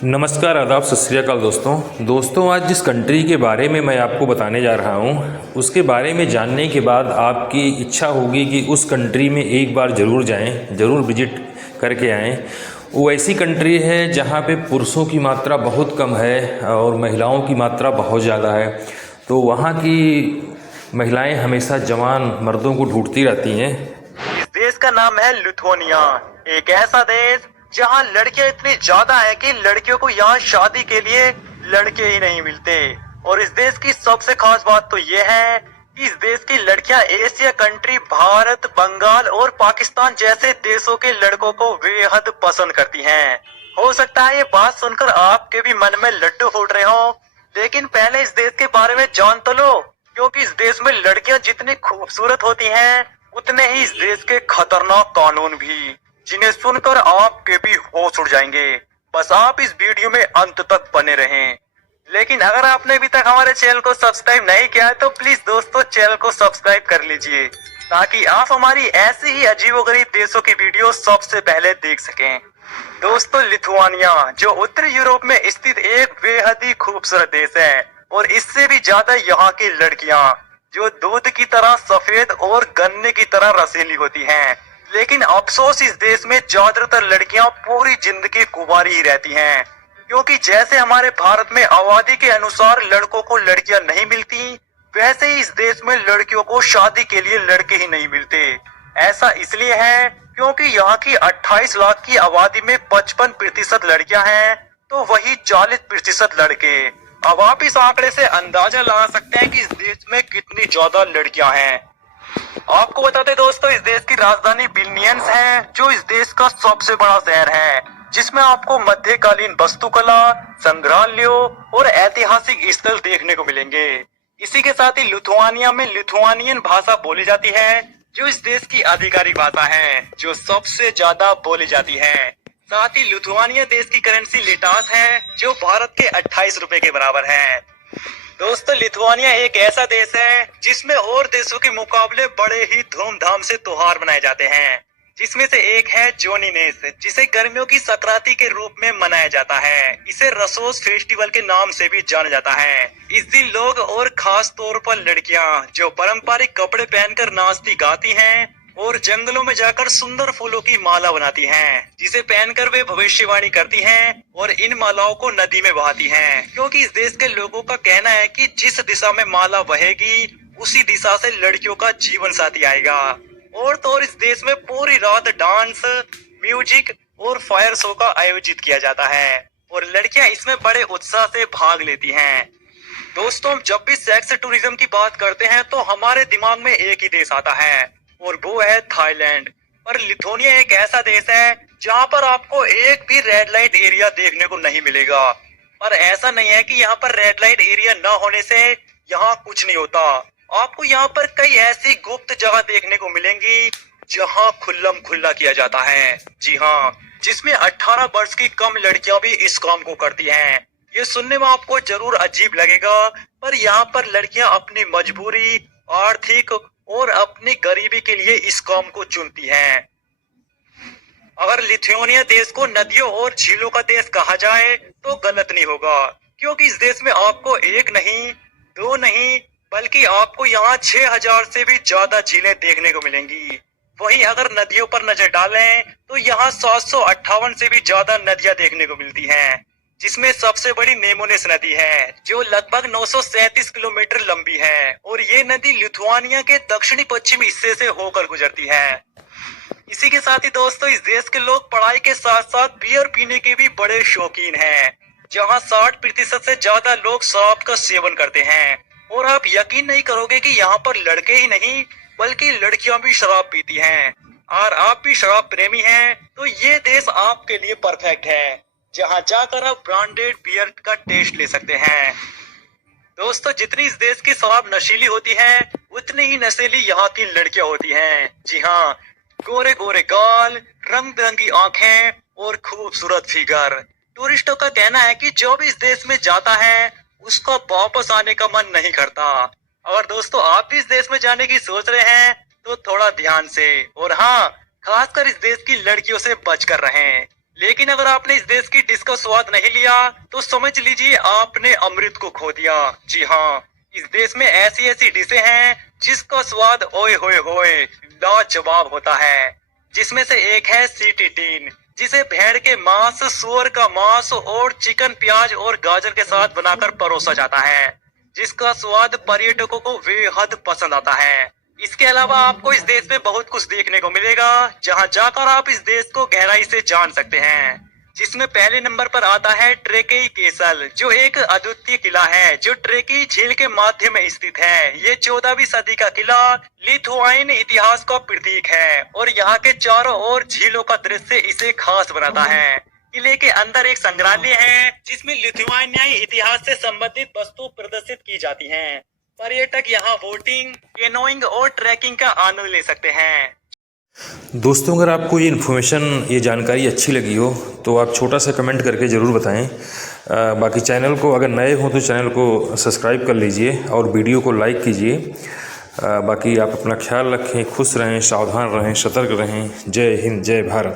नमस्कार, आदाब, सत श्री अकाल दोस्तों आज जिस कंट्री के बारे में मैं आपको बताने जा रहा हूँ उसके बारे में जानने के बाद आपकी इच्छा होगी कि उस कंट्री में एक बार ज़रूर जाएं, ज़रूर विजिट करके आएं। वो ऐसी कंट्री है जहाँ पे पुरुषों की मात्रा बहुत कम है और महिलाओं की मात्रा बहुत ज़्यादा है। तो वहाँ की महिलाएं हमेशा जवान मर्दों को ढूंढती रहती हैं। इस देश का नाम है लिथुआनिया, एक ऐसा देश जहां लड़कियां इतनी ज्यादा हैं कि लड़कियों को यहाँ शादी के लिए लड़के ही नहीं मिलते। और इस देश की सबसे खास बात तो ये है कि इस देश की लड़कियां एशिया कंट्री भारत, बंगाल और पाकिस्तान जैसे देशों के लड़कों को बेहद पसंद करती हैं। हो सकता है ये बात सुनकर आपके भी मन में लड्डू फूट रहे हो, लेकिन पहले इस देश के बारे में जान तो लो, क्योंकि इस देश में लड़कियां जितनी खूबसूरत होती हैं उतने ही इस देश के खतरनाक कानून भी, जिन्हें सुनकर आपके भी होश उड़ जाएंगे। बस आप इस वीडियो में अंत तक बने रहें। लेकिन अगर आपने अभी तक हमारे चैनल को सब्सक्राइब नहीं किया है तो प्लीज दोस्तों चैनल को सब्सक्राइब कर लीजिए, ताकि आप हमारी ऐसी ही अजीबोगरीब देशों की वीडियो सबसे पहले देख सकें। दोस्तों, लिथुआनिया जो उत्तरी यूरोप में स्थित एक बेहद ही खूबसूरत देश है, और इससे भी ज्यादा यहाँ की लड़कियाँ जो दूध की तरह सफेद और गन्ने की तरह रसीली होती हैं। लेकिन अफसोस, इस देश में ज्यादातर लड़कियां पूरी जिंदगी कुंवारी ही रहती हैं, क्योंकि जैसे हमारे भारत में आबादी के अनुसार लड़कों को लड़कियां नहीं मिलती, वैसे ही इस देश में लड़कियों को शादी के लिए लड़के ही नहीं मिलते। ऐसा इसलिए है क्योंकि यहाँ की 28 लाख की आबादी में 55% लड़कियां हैं, तो वही 40% लड़के। अब आप इस आंकड़े से अंदाजा लगा सकते हैं कि इस देश में कितनी ज्यादा लड़कियां हैं। आपको बता दें दोस्तों, इस देश की राजधानी विल्नियस है, जो इस देश का सबसे बड़ा शहर है, जिसमें आपको मध्यकालीन वास्तुकला, संग्रहालयों और ऐतिहासिक स्थल देखने को मिलेंगे। इसी के साथ ही लिथुआनिया में लिथुआनियन भाषा बोली जाती है, जो इस देश की आधिकारिक भाषा है, जो सबसे ज्यादा बोली जाती है। साथ ही लिथुआनिया देश की करेंसी लिटास है, जो भारत के 28 रुपए के बराबर है। दोस्तों, लिथुआनिया एक ऐसा देश है जिसमें और देशों के मुकाबले बड़े ही धूमधाम से त्योहार मनाए जाते हैं, जिसमें से एक है जोनिनेस, जिसे गर्मियों की संक्रांति के रूप में मनाया जाता है। इसे रसोस फेस्टिवल के नाम से भी जाना जाता है। इस दिन लोग और खास तौर पर लड़कियां जो पारंपरिक कपड़े पहनकर नाचती गाती हैं और जंगलों में जाकर सुंदर फूलों की माला बनाती हैं, जिसे पहनकर वे भविष्यवाणी करती हैं और इन मालाओं को नदी में बहाती हैं, क्योंकि इस देश के लोगों का कहना है कि जिस दिशा में माला बहेगी उसी दिशा से लड़कियों का जीवन साथी आएगा। और तो और इस देश में पूरी रात डांस, म्यूजिक और फायर शो का आयोजित किया जाता है, और लड़कियां इसमें बड़े उत्साह से भाग लेती हैं। दोस्तों, हम जब भी सेक्स टूरिज्म की बात करते हैं तो हमारे दिमाग में एक ही देश आता है, और वो है थाईलैंड। पर लिथुआनिया एक ऐसा देश है जहाँ पर आपको एक भी रेड लाइट एरिया देखने को नहीं मिलेगा। पर ऐसा नहीं है कि यहाँ पर रेड लाइट एरिया न होने से यहाँ कुछ नहीं होता। आपको यहाँ पर कई ऐसी गुप्त जगह देखने को मिलेंगी जहाँ खुल्लम खुल्ला किया जाता है। जी हाँ, जिसमें 18 वर्ष की कम लड़कियां भी इस काम को करती हैं। ये सुनने में आपको जरूर अजीब लगेगा, पर यहाँ पर लड़कियां अपनी मजबूरी, आर्थिक और अपनी गरीबी के लिए इस काम को चुनती हैं। अगर लिथुआनिया देश को नदियों और झीलों का देश कहा जाए तो गलत नहीं होगा, क्योंकि इस देश में आपको एक नहीं, दो नहीं, बल्कि आपको यहाँ 6000 से भी ज्यादा झीलें देखने को मिलेंगी। वहीं अगर नदियों पर नजर डालें तो यहाँ 758 से भी ज्यादा नदियां देखने को मिलती हैं, जिसमें सबसे बड़ी नेमोनेस नदी है, जो लगभग 937 किलोमीटर लंबी है, और ये नदी लिथुआनिया के दक्षिणी पश्चिमी हिस्से से होकर गुजरती है। इसी के साथ ही दोस्तों, इस देश के लोग पढ़ाई के साथ साथ बियर पीने के भी बड़े शौकीन हैं, जहां 60% से ज्यादा लोग शराब का सेवन करते हैं। और आप यकीन नहीं करोगे कि यहाँ पर लड़के ही नहीं बल्कि लड़कियां भी शराब पीती हैं। और आप भी शराब प्रेमी हैं तो ये देश आपके लिए परफेक्ट है, जहां जाकर आप ब्रांडेड बियर का टेस्ट ले सकते हैं। दोस्तों, जितनी इस देश की शराब नशीली होती है उतनी ही नशीली यहाँ की लड़कियां होती हैं। जी हाँ, गोरे गोरे गाल, रंग बिरंगी आंखें और खूबसूरत फिगर। टूरिस्टों का कहना है कि जो भी इस देश में जाता है उसका वापस आने का मन नहीं करता। अगर दोस्तों आप भी इस देश में जाने की सोच रहे हैं तो थोड़ा ध्यान से, और हाँ, खासकर इस देश की लड़कियों से बचकर रहें। लेकिन अगर आपने इस देश की डिश का स्वाद नहीं लिया तो समझ लीजिए आपने अमृत को खो दिया। जी हाँ, इस देश में ऐसी ऐसी डिशें हैं जिसका स्वाद ओए होए होए लाजवाब होता है, जिसमें से एक है सीटी टीन, जिसे भेड़ के मांस, सुअर का मांस और चिकन, प्याज और गाजर के साथ बनाकर परोसा जाता है, जिसका स्वाद पर्यटकों को बेहद पसंद आता है। इसके अलावा आपको इस देश में बहुत कुछ देखने को मिलेगा, जहां जाकर आप इस देश को गहराई से जान सकते हैं। जिसमें पहले नंबर पर आता है ट्रेकेई केसल, जो एक अद्वितीय किला है जो ट्रेकेई झील के माध्यम में स्थित है। ये 14वीं सदी का किला लिथुआइन इतिहास का प्रतीक है और यहाँ के चारों ओर झीलों का दृश्य इसे खास बनाता है। किले के अंदर एक संग्रहालय है जिसमें लिथुआनियाई इतिहास से संबंधित वस्तु प्रदर्शित की जाती हैं। पर्यटक यहाँ बोटिंग, कैनोइंग और ट्रैकिंग का आनंद ले सकते हैं। दोस्तों, अगर आपको ये इन्फॉर्मेशन, ये जानकारी अच्छी लगी हो तो आप छोटा सा कमेंट करके ज़रूर बताएं। बाकी चैनल को, अगर नए हो तो चैनल को सब्सक्राइब कर लीजिए और वीडियो को लाइक कीजिए। बाकी आप अपना ख्याल रखें, खुश रहें, सावधान रहें, सतर्क रहें। जय हिंद, जय भारत।